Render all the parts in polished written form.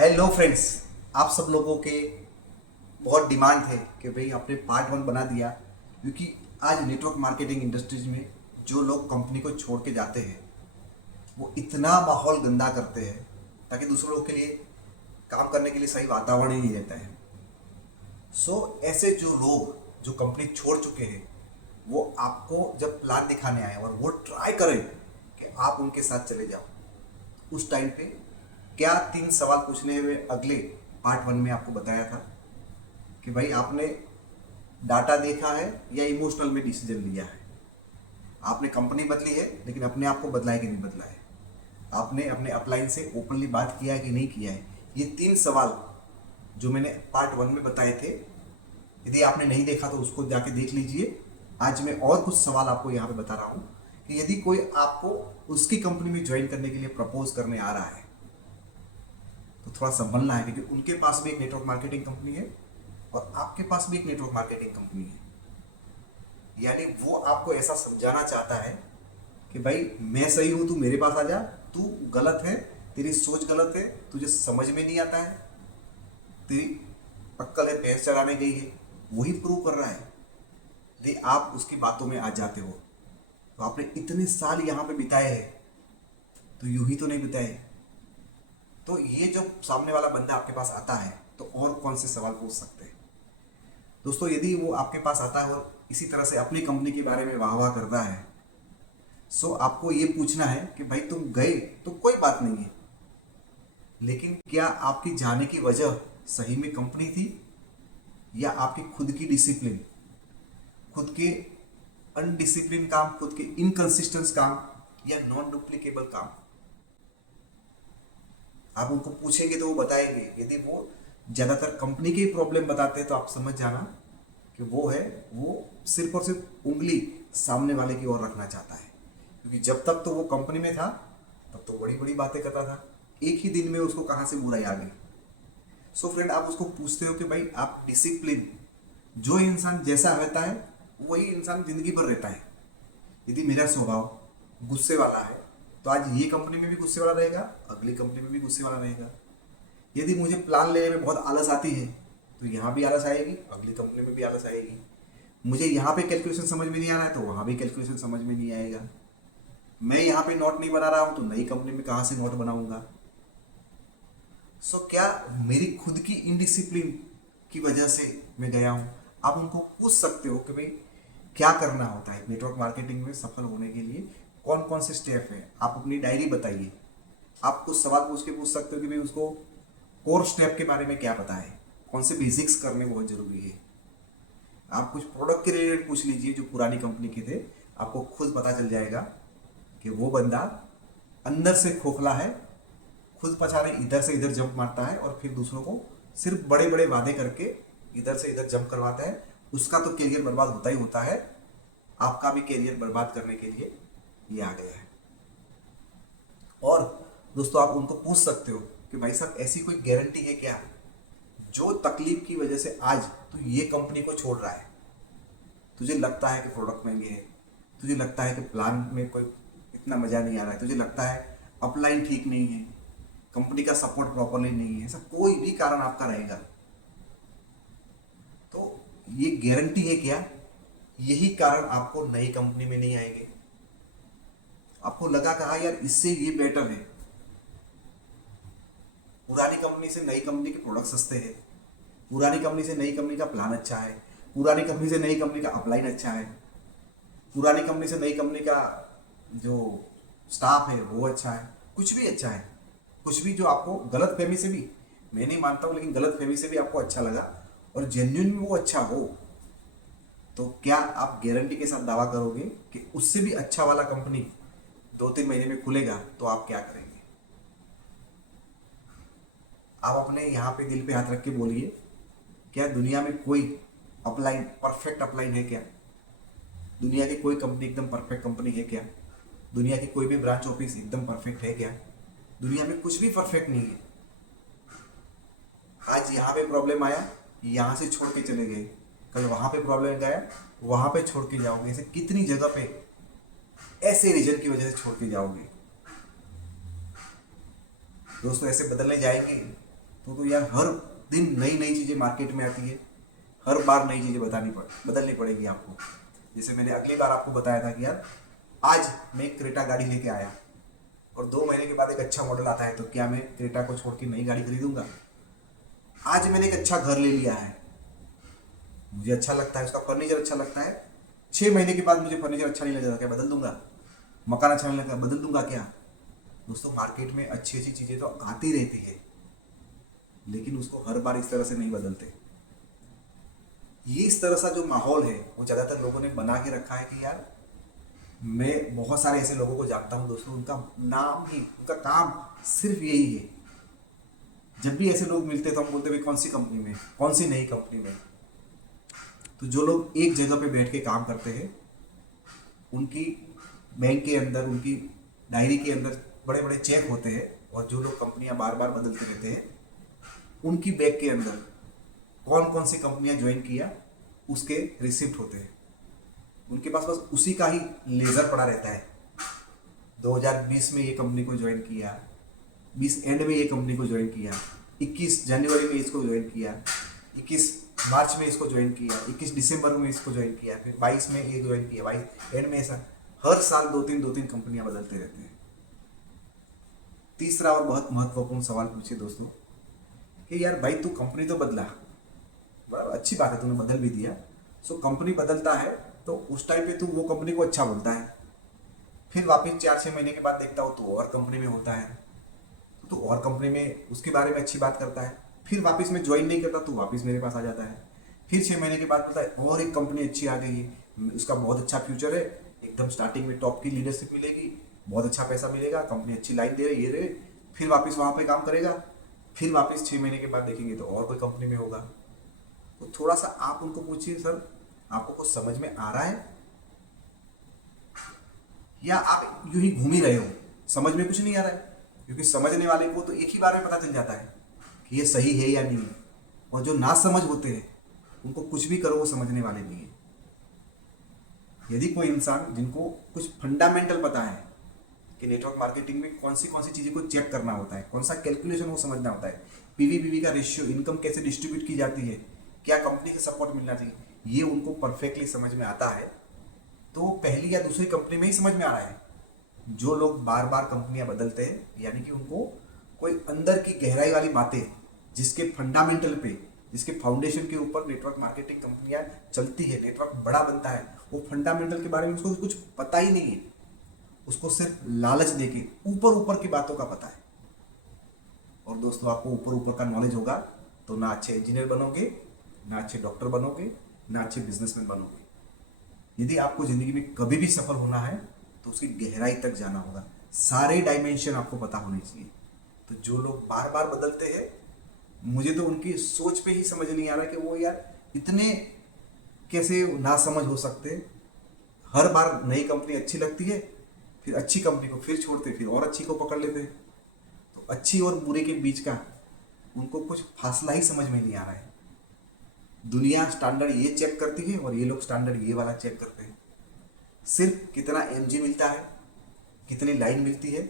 Hello friends, आप सब लोगों के बहुत डिमांड थे कि भाई आपने पार्ट 1 बना दिया, क्योंकि आज नेटवर्क मार्केटिंग इंडस्ट्रीज में जो लोग कंपनी को छोड़ के जाते हैं वो इतना माहौल गंदा करते हैं ताकि दूसरे लोग के लिए काम करने के लिए सही वातावरण ही नहीं रहता है। ऐसे जो लोग जो कंपनी छोड़ चुके हैं वो आपको जब प्लान दिखाने आए और वो ट्राई करें कि आप उनके साथ चले जाओ, उस टाइम पे क्या 3 सवाल पूछने हुए अगले पार्ट 1 में आपको बताया था कि भाई आपने डाटा देखा है या इमोशनल में डिसीजन लिया है। आपने कंपनी बदली है लेकिन अपने आप को बदला है कि नहीं बदला है। आपने अपने अपलाइन से ओपनली बात किया है कि नहीं किया है। ये 3 सवाल जो मैंने पार्ट 1 में बताए थे, यदि आपने नहीं देखा तो उसको जाके देख लीजिए। आज मैं और कुछ सवाल आपको यहाँ पे बता रहा हूँ कि यदि कोई आपको उसकी कंपनी में ज्वाइन करने के लिए प्रपोज करने आ रहा है तो थोड़ा संभलना है, क्योंकि उनके पास भी एक नेटवर्क मार्केटिंग कंपनी है और आपके पास भी एक नेटवर्क मार्केटिंग कंपनी है। यानी वो आपको ऐसा समझाना चाहता है कि भाई मैं सही हूं, तू मेरे पास आ जा, तू गलत है, तेरी सोच गलत है, तुझे समझ में नहीं आता है, तेरी अक्ल है भैंस चराने गई है, वही प्रूव कर रहा है। यदि आप उसकी बातों में आ जाते हो तो आपने इतने साल यहाँ पे बिताए हैं तो यूं ही तो नहीं बिताए। तो ये जो सामने वाला बंदा आपके पास आता है तो और कौन से सवाल पूछ सकते हैं। दोस्तों, यदि वो आपके पास आता है और इसी तरह से अपनी कंपनी के बारे में वाह वाह करता है, आपको ये पूछना है कि भाई तुम गए तो कोई बात नहीं है, लेकिन क्या आपकी जाने की वजह सही में कंपनी थी या आपकी खुद की डिसिप्लिन, खुद के अनडिसिप्लिन काम, खुद के इनकंसिस्टेंस काम या नॉन डुप्लीकेबल काम। आप उनको पूछेंगे तो वो बताएंगे। यदि वो ज़्यादातर कंपनी के ही प्रॉब्लम बताते हैं तो आप समझ जाना कि वो सिर्फ और सिर्फ उंगली सामने वाले की ओर रखना चाहता है, क्योंकि जब तक तो वो कंपनी में था तब तो बड़ी बड़ी बातें करता था। एक ही दिन में उसको कहाँ से बुराई आ गई। फ्रेंड, आप उसको पूछते हो कि भाई आप डिसिप्लिन, जो इंसान जैसा रहता है वही इंसान जिंदगी भर रहता है। यदि मेरा स्वभाव गुस्से वाला है तो आज ये कंपनी में भी गुस्से वाला रहेगा, अगली कंपनी में भी गुस्से वाला रहेगा। यदि मुझे प्लान लेने में बहुत आलस आती है तो यहाँ भी आलस आएगी, अगली कंपनी में भी आलस आएगी। मुझे यहाँ पे कैलकुलेशन समझ में नहीं आ रहा है तो वहाँ भी कैलकुलेशन समझ में नहीं आएगा। मैं यहाँ पे नोट नहीं बना रहा हूँ तो नई कंपनी में कहाँ से नोट बनाऊंगा। क्या मेरी खुद की इनडिसिप्लिन की वजह से मैं गया हूँ। आप उनको पूछ सकते हो कि भाई क्या करना होता है नेटवर्क मार्केटिंग में सफल होने के लिए, कौन कौन से स्टेप है। आप अपनी डायरी बताइए। आप कुछ सवाल पूछ के पूछ सकते हो कि भाई उसको कोर स्टेप के बारे में क्या पता है, कौन से बेसिक्स करने बहुत ज़रूरी है। आप कुछ प्रोडक्ट के रिलेटेड पूछ लीजिए जो पुरानी कंपनी के थे, आपको खुद पता चल जाएगा कि वो बंदा अंदर से खोखला है, खुद पछाड़े इधर से इधर जंप मारता है और फिर दूसरों को सिर्फ बड़े बड़े वादे करके इधर से इधर जंप करवाता है। उसका तो करियर बर्बाद होता ही होता है, आपका भी करियर बर्बाद करने के लिए ये आ गया है। और दोस्तों, आप उनको पूछ सकते हो कि भाई साहब ऐसी कोई गारंटी है क्या, जो तकलीफ की वजह से आज तू ये कंपनी को छोड़ रहा है। तुझे लगता है कि प्रोडक्ट महंगे हैं, तुझे लगता है कि प्लान में कोई इतना मज़ा नहीं आ रहा है, तुझे लगता है अपलाइन ठीक नहीं है, कंपनी का सपोर्ट प्रॉपरली नहीं है, ऐसा कोई भी कारण आपका रहेगा तो ये गारंटी है क्या, यही कारण आपको नई कंपनी में नहीं आएंगे। आपको लगा कहा यार इससे ये बेटर है, पुरानी कंपनी से नई कंपनी के प्रोडक्ट सस्ते हैं, पुरानी कंपनी से नई कंपनी का प्लान अच्छा है, पुरानी कंपनी से नई कंपनी का अपलाइन अच्छा है, पुरानी कंपनी से नई कंपनी का जो स्टाफ है वो अच्छा है, कुछ भी अच्छा है। कुछ भी जो आपको गलत फहमी से भी, मैं नहीं मानता हूँ लेकिन गलत फहमी से भी आपको अच्छा लगा और जेन्युइन में वो अच्छा हो, तो क्या आप गारंटी के साथ दावा करोगे कि उससे भी अच्छा वाला कंपनी 2-3 महीने में खुलेगा? तो आप क्या करेंगे? आप अपने यहाँ पे दिल पे हाथ रख के बोलिए, क्या दुनिया में कोई अपलाइन परफेक्ट अपलाइन है क्या? दुनिया की कोई कंपनी एकदम परफेक्ट कंपनी है क्या? दुनिया की कोई भी ब्रांच ऑफिस एकदम परफेक्ट है क्या? दुनिया में कुछ भी परफेक्ट नहीं है। आज यहाँ पे प्रॉब्लम आया, यहाँ से छोड़ के चले गए, कल वहाँ पे प्रॉब्लम गया, वहाँ पे छोड़ के जाओगे। ऐसे कितनी जगह पे ऐसे रीजन की वजह से छोड़ के जाओगे। दोस्तों, ऐसे बदलने जाएंगे तो यार हर दिन नई नई चीज़ें मार्केट में आती है, हर बार नई चीज़ें बदलनी पड़ेगी आपको। जैसे मैंने अगली बार आपको बताया था कि यार आज मैं एक क्रेटा गाड़ी लेके आया और 2 महीने के बाद एक अच्छा मॉडल आता है, तो क्या मैं क्रेटा को छोड़ के नई गाड़ी खरीदूंगा? आज मैंने एक अच्छा घर ले लिया है, मुझे अच्छा लगता है, उसका फर्नीचर अच्छा लगता है, 6 महीने के बाद मुझे फर्नीचर अच्छा नहीं लगेगा, क्या बदल दूंगा? मकान अच्छा नहीं लगता, बदल दूंगा क्या? दोस्तों मार्केट में अच्छी अच्छी चीज़ें तो आती रहती है, लेकिन उसको हर बार इस तरह से नहीं बदलते। ये इस तरह सा जो माहौल है वो ज़्यादातर लोगों ने बना के रखा है कि यार मैं बहुत सारे ऐसे लोगों को जानता हूँ दोस्तों, उनका नाम ही, उनका काम सिर्फ यही है। जब भी ऐसे लोग मिलते तो हम बोलते भाई कौन सी कंपनी में, कौन सी नई कंपनी में। तो जो लोग एक जगह पे बैठ के काम करते हैं, उनकी बैंक के अंदर, उनकी डायरी के अंदर बड़े बड़े चेक होते हैं, और जो लोग कंपनियां बार बार बदलते रहते हैं, उनकी बैग के अंदर कौन कौन सी कंपनियां ज्वाइन किया उसके रिसिप्ट होते हैं। उनके पास बस उसी का ही लेजर पड़ा रहता है। 2020 में ये कंपनी को ज्वाइन किया, 20 एंड में ये कंपनी को ज्वाइन किया, 21 जनवरी में इसको ज्वाइन किया, 21 मार्च में इसको ज्वाइन किया, 21 दिसंबर में इसको ज्वाइन किया, फिर 22 में ये ज्वाइन किया, 22 एंड में। ऐसा हर साल दो तीन कंपनियां बदलते रहते हैं। तीसरा और बहुत महत्वपूर्ण सवाल पूछिए दोस्तों कि यार भाई तू कंपनी तो बदला, बराबर अच्छी बात है, तूने बदल भी दिया। सो कंपनी बदलता है तो उस टाइम पे तू वो कंपनी को अच्छा बोलता है, फिर वापस 4-6 महीने के बाद देखता हो तो और कंपनी में होता है, तो और कंपनी में उसके बारे में अच्छी बात करता है, फिर वापस में ज्वाइन नहीं करता तो वापस मेरे पास आ जाता है, फिर 6 महीने के बाद बोलता है और एक कंपनी अच्छी आ गई है, उसका बहुत अच्छा फ्यूचर है, एकदम स्टार्टिंग में टॉप की लीडरशिप मिलेगी, बहुत अच्छा पैसा मिलेगा, कंपनी अच्छी लाइन दे रही, ये रहे, फिर वापस वहाँ पे काम करेगा, फिर वापस 6 महीने के बाद देखेंगे तो और कोई कंपनी में होगा। तो थोड़ा सा आप उनको पूछिए सर आपको कुछ समझ में आ रहा है, या आप यूं ही घूम ही रहे हो, समझ में कुछ नहीं आ रहा है? क्योंकि समझने वाले को तो एक ही बार में पता चल जाता है कि ये सही है या नहीं है, और जो ना समझ होते हैं उनको कुछ भी करो वो समझने वाले नहीं है। यदि कोई इंसान जिनको कुछ फंडामेंटल पता है कि नेटवर्क मार्केटिंग में कौन सी चीज़ें को चेक करना होता है, कौन सा कैलकुलेशन वो समझना होता है, पीवी का रेशियो, इनकम कैसे डिस्ट्रीब्यूट की जाती है, क्या कंपनी का सपोर्ट मिलना चाहिए, ये उनको परफेक्टली समझ में आता है, तो पहली या दूसरी कंपनी में ही समझ में आ रहा है। जो लोग बार बार कंपनियां बदलते हैं यानी कि उनको कोई अंदर की गहराई वाली बातें, जिसके फंडामेंटल पे, जिसके फाउंडेशन के ऊपर नेटवर्क मार्केटिंग कंपनियां चलती है, नेटवर्क बड़ा बनता है, वो फंडामेंटल के बारे में उसको कुछ पता ही नहीं है। उसको सिर्फ लालच देके ऊपर ऊपर की बातों का पता है। और दोस्तों आपको ऊपर ऊपर का नॉलेज होगा तो ना अच्छे इंजीनियर बनोगे, ना अच्छे डॉक्टर बनोगे, ना अच्छे बिजनेसमैन बनोगे। यदि आपको जिंदगी में कभी भी सफल होना है तो उसकी गहराई तक जाना होगा, सारे डायमेंशन आपको पता होने चाहिए। तो जो लोग बार बार बदलते हैं, मुझे तो उनकी सोच पे ही समझ नहीं आ रहा कि वो यार इतने कैसे ना समझ हो सकते। हर बार नई कंपनी अच्छी लगती है, फिर अच्छी कंपनी को फिर छोड़ते, फिर और अच्छी को पकड़ लेते हैं। तो अच्छी और बुरे के बीच का उनको कुछ फासला ही समझ में नहीं आ रहा है। दुनिया स्टैंडर्ड ये चेक करती है और ये लोग स्टैंडर्ड ये वाला चेक करते हैं। सिर्फ कितना एमजी मिलता है, कितनी लाइन मिलती है,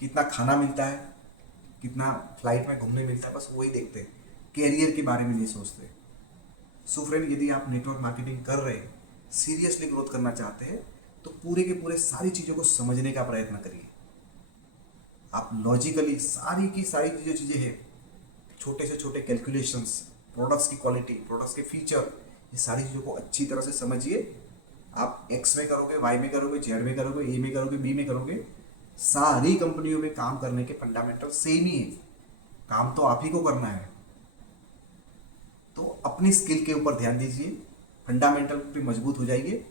कितना खाना मिलता है, कितना फ्लाइट में घूमने मिलता है, बस वही देखते हैं, कैरियर के बारे में नहीं सोचते। सो फ्रेंड, यदि आप नेटवर्क मार्केटिंग कर रहे हैं, सीरियसली ग्रोथ करना चाहते हैं, तो पूरे के पूरे सारी चीज़ों को समझने का प्रयत्न करिए। आप लॉजिकली सारी की सारी जो चीज़ें हैं, छोटे से छोटे कैलकुलेशंस, प्रोडक्ट्स की क्वालिटी, प्रोडक्ट्स के फीचर, ये सारी चीज़ों को अच्छी तरह से समझिए। आप एक्स में करोगे, वाई में करोगे, जेड में करोगे, ए में करोगे, बी में करोगे, सारी कंपनियों में काम करने के फंडामेंटल सेम ही है। काम तो आप ही को करना है। तो अपनी स्किल के ऊपर ध्यान दीजिए, फंडामेंटल पे मजबूत हो जाइए,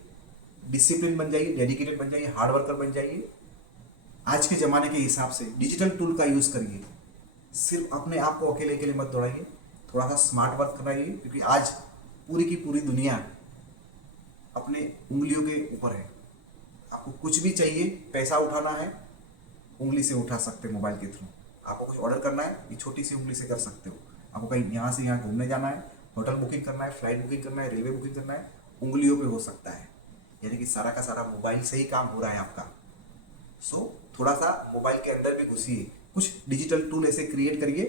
डिसिप्लिन बन जाइए, डेडिकेटेड बन जाइए, हार्ड वर्कर बन जाइए। आज के ज़माने के हिसाब से डिजिटल टूल का यूज़ करिए। सिर्फ अपने आप को अकेले अकेले मत दौड़ाइए, थोड़ा सा स्मार्ट वर्क कराइए, क्योंकि आज पूरी की पूरी दुनिया अपने उंगलियों के ऊपर है। आपको कुछ भी चाहिए, पैसा उठाना है, उंगली से उठा सकते हैं मोबाइल के थ्रू। आपको कुछ ऑर्डर करना है, ये छोटी सी उंगली से कर सकते हो। आपको कहीं यहाँ से यहाँ घूमने जाना है, होटल बुकिंग करना है, फ्लाइट बुकिंग करना है, रेलवे बुकिंग करना है, उंगलियों पे हो सकता है। यानी कि सारा का सारा मोबाइल से ही काम हो रहा है आपका। सो थोड़ा सा मोबाइल के अंदर भी घुसिए, कुछ डिजिटल टूल ऐसे क्रिएट करिए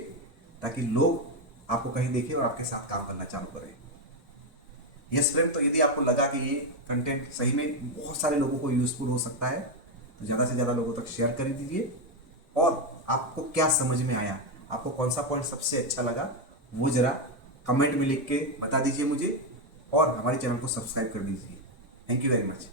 ताकि लोग आपको कहीं देखें और आपके साथ काम करना चालू करें। यस फ्रेंड, तो यदि आपको लगा कि ये कंटेंट सही में बहुत सारे लोगों को यूजफुल हो सकता है तो ज़्यादा से ज़्यादा लोगों तक शेयर कर दीजिए। और आपको क्या समझ में आया, आपको कौन सा पॉइंट सबसे अच्छा लगा, वो ज़रा कमेंट में लिख के बता दीजिए मुझे, और हमारे चैनल को सब्सक्राइब कर दीजिए। Thank you very much.